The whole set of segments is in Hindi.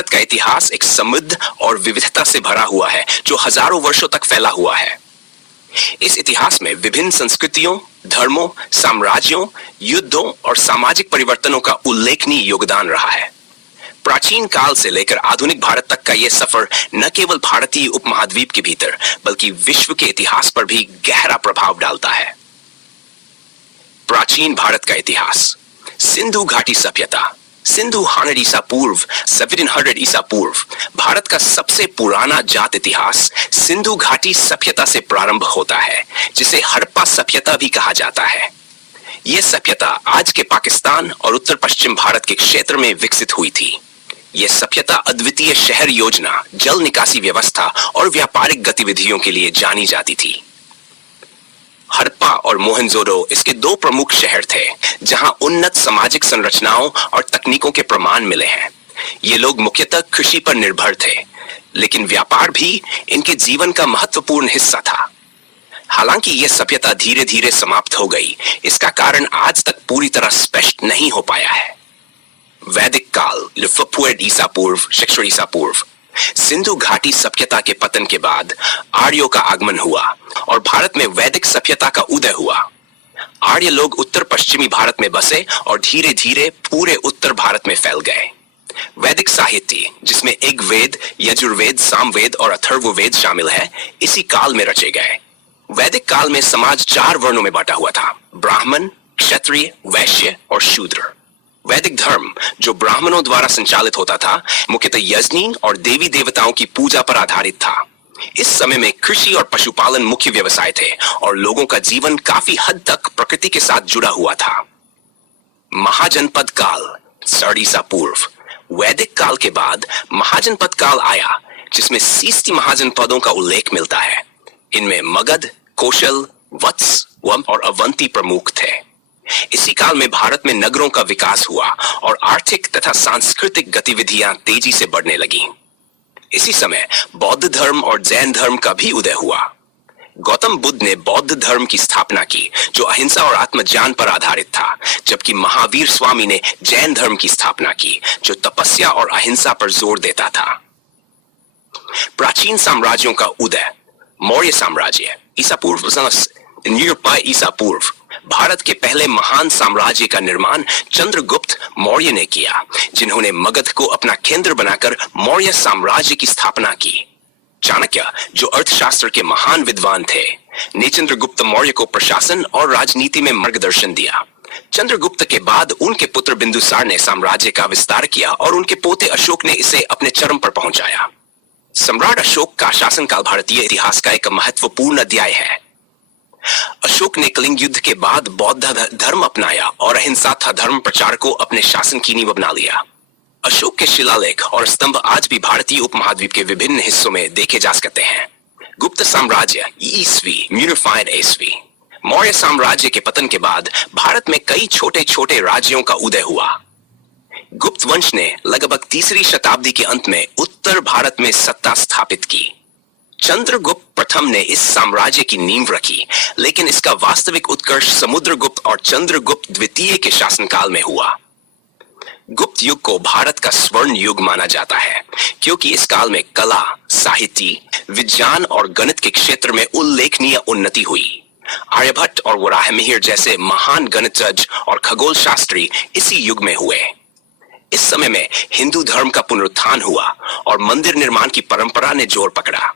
भारत का इतिहास एक समृद्ध और विविधता से भरा हुआ है जो हजारों वर्षों तक फैला हुआ है। इस इतिहास में विभिन्न संस्कृतियों, धर्मों, साम्राज्यों, युद्धों और सामाजिक परिवर्तनों का उल्लेखनीय योगदान रहा है। प्राचीन काल से लेकर आधुनिक भारत तक का यह सफर न केवल भारतीय उपमहाद्वीप के भीतर बल्कि विश्व के इतिहास पर भी गहरा प्रभाव डालता है। प्राचीन भारत का इतिहास। सिंधु घाटी सभ्यता। सिंधु 100 ईसा पूर्व 700 ईसा पूर्व भारत का सबसे पुराना जात इतिहास सिंधु घाटी सभ्यता से प्रारंभ होता है, जिसे हड़प्पा सभ्यता भी कहा जाता है। यह सभ्यता आज के पाकिस्तान और उत्तर पश्चिम भारत के क्षेत्र में विकसित हुई थी। यह सभ्यता अद्वितीय शहर योजना, जल निकासी व्यवस्था और व्यापारिक गतिविधियों के लिए जानी जाती थी। हड़प्पा और मोहनजोदड़ो इसके दो प्रमुख शहर थे जहां उन्नत सामाजिक संरचनाओं और तकनीकों के प्रमाण मिले हैं। ये लोग मुख्यतः कृषि पर निर्भर थे, लेकिन व्यापार भी इनके जीवन का महत्वपूर्ण हिस्सा था। हालांकि यह सभ्यता धीरे धीरे समाप्त हो गई, इसका कारण आज तक पूरी तरह स्पष्ट नहीं हो पाया है। वैदिक काल 400 ईसा पूर्व 600 ईसा पूर्व सिंधु घाटी सभ्यता के पतन के बाद आर्यों का आगमन हुआ और भारत में वैदिक सभ्यता का उदय हुआ। आर्य लोग उत्तर पश्चिमी भारत में बसे और धीरे धीरे पूरे उत्तर भारत में फैल गए। वैदिक साहित्य, जिसमें ऋग्वेद, यजुर्वेद, सामवेद और अथर्ववेद शामिल है, इसी काल में रचे गए। वैदिक काल में समाज 4 वर्णों में बांटा हुआ था: ब्राह्मण, क्षत्रिय, वैश्य और शूद्र। वैदिक धर्म, जो ब्राह्मणों द्वारा संचालित होता था, मुख्यतः यजनी और देवी देवताओं की पूजा पर आधारित था। इस समय में कृषि और पशुपालन मुख्य व्यवसाय थे और लोगों का जीवन काफी हद तक प्रकृति के साथ जुड़ा हुआ था। महाजनपद काल 100 ईसा पूर्व वैदिक काल के बाद महाजनपद काल आया, जिसमें 30 महाजनपदों का उल्लेख मिलता है। इनमें मगध, कौशल, वत्स और अवंती प्रमुख थे। इसी काल में भारत में नगरों का विकास हुआ और आर्थिक तथा सांस्कृतिक गतिविधियां तेजी से बढ़ने लगीं। इसी समय बौद्ध धर्म और जैन धर्म का भी उदय हुआ। गौतम बुद्ध ने बौद्ध धर्म की स्थापना की, जो अहिंसा और आत्मज्ञान पर आधारित था, जबकि महावीर स्वामी ने जैन धर्म की स्थापना की, जो तपस्या और अहिंसा पर जोर देता था। प्राचीन साम्राज्यों का उदय। मौर्य साम्राज्य ईसा पूर्व 905 ईसा पूर्व भारत के पहले महान साम्राज्य का निर्माण चंद्रगुप्त मौर्य ने किया, जिन्होंने मगध को अपना केंद्र बनाकर मौर्य साम्राज्य की स्थापना की। चाणक्य, जो अर्थशास्त्र के महान विद्वान थे, ने चंद्रगुप्त मौर्य को प्रशासन और राजनीति में मार्गदर्शन दिया। चंद्रगुप्त के बाद उनके पुत्र बिंदुसार ने साम्राज्य का विस्तार किया और उनके पोते अशोक ने इसे अपने चरम पर पहुंचाया। सम्राट अशोक का शासनकाल भारतीय इतिहास का एक महत्वपूर्ण अध्याय है। अशोक ने कलिंग युद्ध के बाद बौद्ध धर्म अपनाया और अहिंसा तथा धर्म प्रचार को अपने शासन की नींव बना लिया। अशोक के शिलालेख और स्तंभ आज भी भारतीय उपमहाद्वीप के विभिन्न हिस्सों में देखे जा सकते हैं। गुप्त साम्राज्य ईस्वी यूनिफाइड ईस्वी मौर्य साम्राज्य के पतन के बाद भारत में कई छोटे छोटे राज्यों का उदय हुआ। गुप्त वंश ने लगभग 3री शताब्दी के अंत में उत्तर भारत में सत्ता स्थापित की। चंद्रगुप्त प्रथम ने इस साम्राज्य की नींव रखी, लेकिन इसका वास्तविक उत्कर्ष समुद्रगुप्त और चंद्रगुप्त द्वितीय के शासनकाल में हुआ। गुप्त युग को भारत का स्वर्ण युग माना जाता है, क्योंकि इस काल में कला, साहित्य, विज्ञान और गणित के क्षेत्र में उल्लेखनीय उन्नति हुई। आर्यभट्ट और वराहमिहिर जैसे महान गणितज्ञ और खगोल शास्त्री इसी युग में हुए। इस समय में हिंदू धर्म का पुनरुत्थान हुआ और मंदिर निर्माण की परंपरा ने जोर पकड़ा।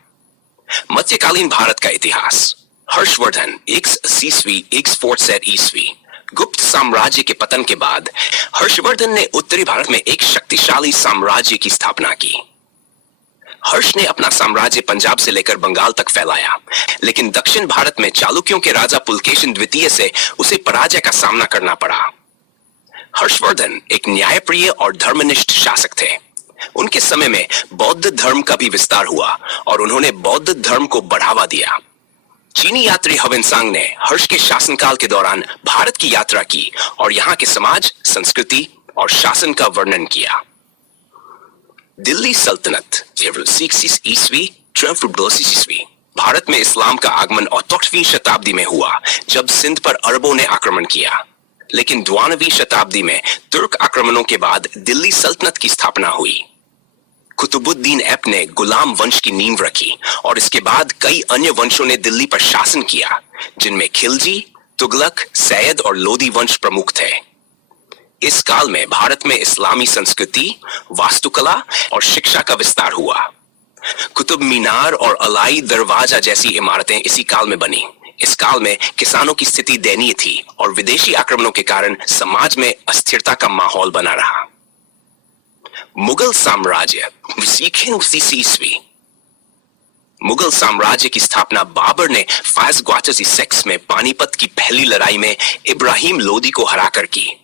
मध्यकालीन भारत का इतिहास। हर्षवर्धन 147 ईस्वी गुप्त साम्राज्य के पतन के बाद हर्षवर्धन ने उत्तरी भारत में एक शक्तिशाली साम्राज्य की स्थापना की। हर्ष ने अपना साम्राज्य पंजाब से लेकर बंगाल तक फैलाया, लेकिन दक्षिण भारत में चालुक्यों के राजा पुलकेशिन द्वितीय से उसे पराजय का सामना करना पड़ा। हर्षवर्धन एक न्यायप्रिय और धर्मनिष्ठ शासक थे। उनके समय में बौद्ध धर्म का भी विस्तार हुआ और उन्होंने बौद्ध धर्म को बढ़ावा दिया। चीनी यात्री ह्वेनसांग ने हर्ष के शासनकाल के दौरान भारत की यात्रा की और यहाँ के समाज, संस्कृति और शासन का वर्णन किया। दिल्ली सल्तनत 6 ईस्वी 12 ईस्वी भारत में इस्लाम का आगमन 8वीं शताब्दी में हुआ, जब सिंध पर अरबों ने आक्रमण किया। लेकिन 12वीं शताब्दी में तुर्क आक्रमणों के बाद दिल्ली सल्तनत की स्थापना हुई। कुतुबुद्दीन ऐबक ने गुलाम वंश की नींव रखी और इसके बाद कई अन्य वंशों ने दिल्ली पर शासन किया, जिनमें खिलजी, तुगलक, सैयद और लोदी वंश प्रमुख थे। इस काल में भारत में इस्लामी संस्कृति, वास्तुकला और शिक्षा का विस्तार हुआ। कुतुब मीनार और अलाई दरवाजा जैसी इमारतें इसी काल में बनी। इस काल में किसानों की स्थिति दयनीय थी और विदेशी आक्रमणों के कारण समाज में अस्थिरता का माहौल बना रहा। मुगल साम्राज्य ईस्वी। मुगल साम्राज्य की स्थापना बाबर ने फायज ग्वाचसी सेक्स में पानीपत की पहली लड़ाई में इब्राहिम लोदी को हराकर की।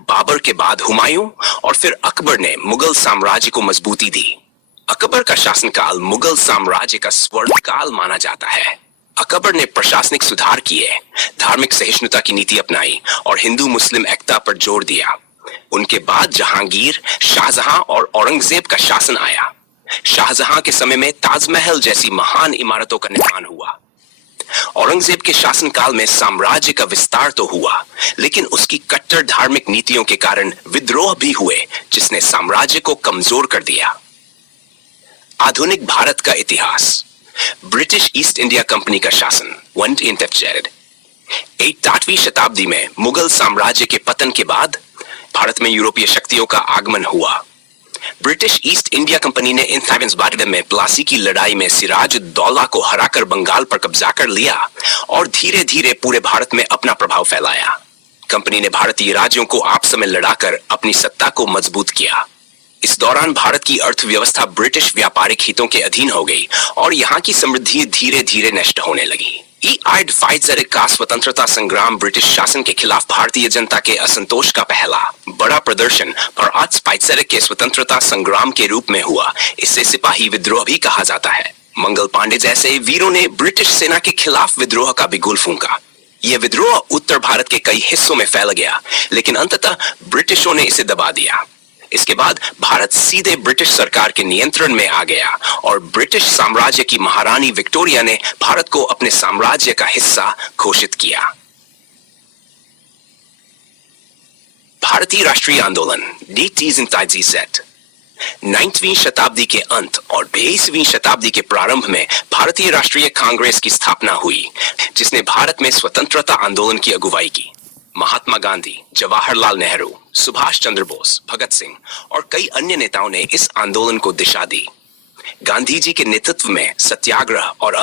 बाबर के बाद हुमायूं और फिर अकबर ने मुगल साम्राज्य को मजबूती दी। अकबर का शासनकाल मुगल साम्राज्य का स्वर्ण काल माना जाता है। अकबर ने प्रशासनिक सुधार किए, धार्मिक सहिष्णुता की नीति अपनाई और हिंदू मुस्लिम एकता पर जोर दिया। उनके बाद जहांगीर, शाहजहां और औरंगजेब का शासन आया। शाहजहां के समय में ताजमहल जैसी महान इमारतों का निर्माण हुआ। औरंगजेब के शासनकाल में साम्राज्य का विस्तार तो हुआ, लेकिन उसकी कट्टर धार्मिक नीतियों के कारण विद्रोह भी हुए, जिसने साम्राज्य को कमजोर कर दिया। आधुनिक भारत का इतिहास। ब्रिटिश ईस्ट इंडिया कंपनी का शासन 8वीं शताब्दी में मुगल साम्राज्य के पतन के बाद भारत में यूरोपीय शक्तियों का आगमन हुआ। ब्रिटिश ईस्ट इंडिया कंपनी ने इन में प्लासी की लड़ाई में सिराजुद्दौला को हराकर बंगाल पर कब्जा कर लिया और धीरे धीरे पूरे भारत में अपना प्रभाव फैलाया। कंपनी ने भारतीय राज्यों को आपस में लड़ाकर अपनी सत्ता को मजबूत किया। इस दौरान भारत की अर्थव्यवस्था ब्रिटिश व्यापारिक हितों के अधीन हो गई और यहाँ की समृद्धि धीरे धीरे नष्ट होने लगी। का स्वतंत्रता संग्राम ब्रिटिश शासन के खिलाफ भारतीय जनता के असंतोष का पहला बड़ा प्रदर्शन के स्वतंत्रता संग्राम के रूप में हुआ। इसे सिपाही विद्रोह भी कहा जाता है। मंगल पांडे जैसे वीरों ने ब्रिटिश सेना के खिलाफ विद्रोह का बिगुल फूंका। यह विद्रोह उत्तर भारत के कई हिस्सों में फैल गया, लेकिन अंततः ब्रिटिशों ने इसे दबा दिया। इसके बाद भारत सीधे ब्रिटिश सरकार के नियंत्रण में आ गया और ब्रिटिश साम्राज्य की महारानी विक्टोरिया ने भारत को अपने साम्राज्य का हिस्सा घोषित किया। भारतीय राष्ट्रीय आंदोलन 9वीं शताब्दी के अंत और 20वीं शताब्दी के प्रारंभ में भारतीय राष्ट्रीय कांग्रेस की स्थापना हुई, जिसने भारत में स्वतंत्रता आंदोलन की अगुवाई की। महात्मा गांधी, जवाहरलाल नेहरू, सुभाष चंद्र बोस, भगत सिंह और कई अन्य नेताओं ने इस आंदोलन को दिशा दी। गांधी जी के नेतृत्व में सत्याग्रह और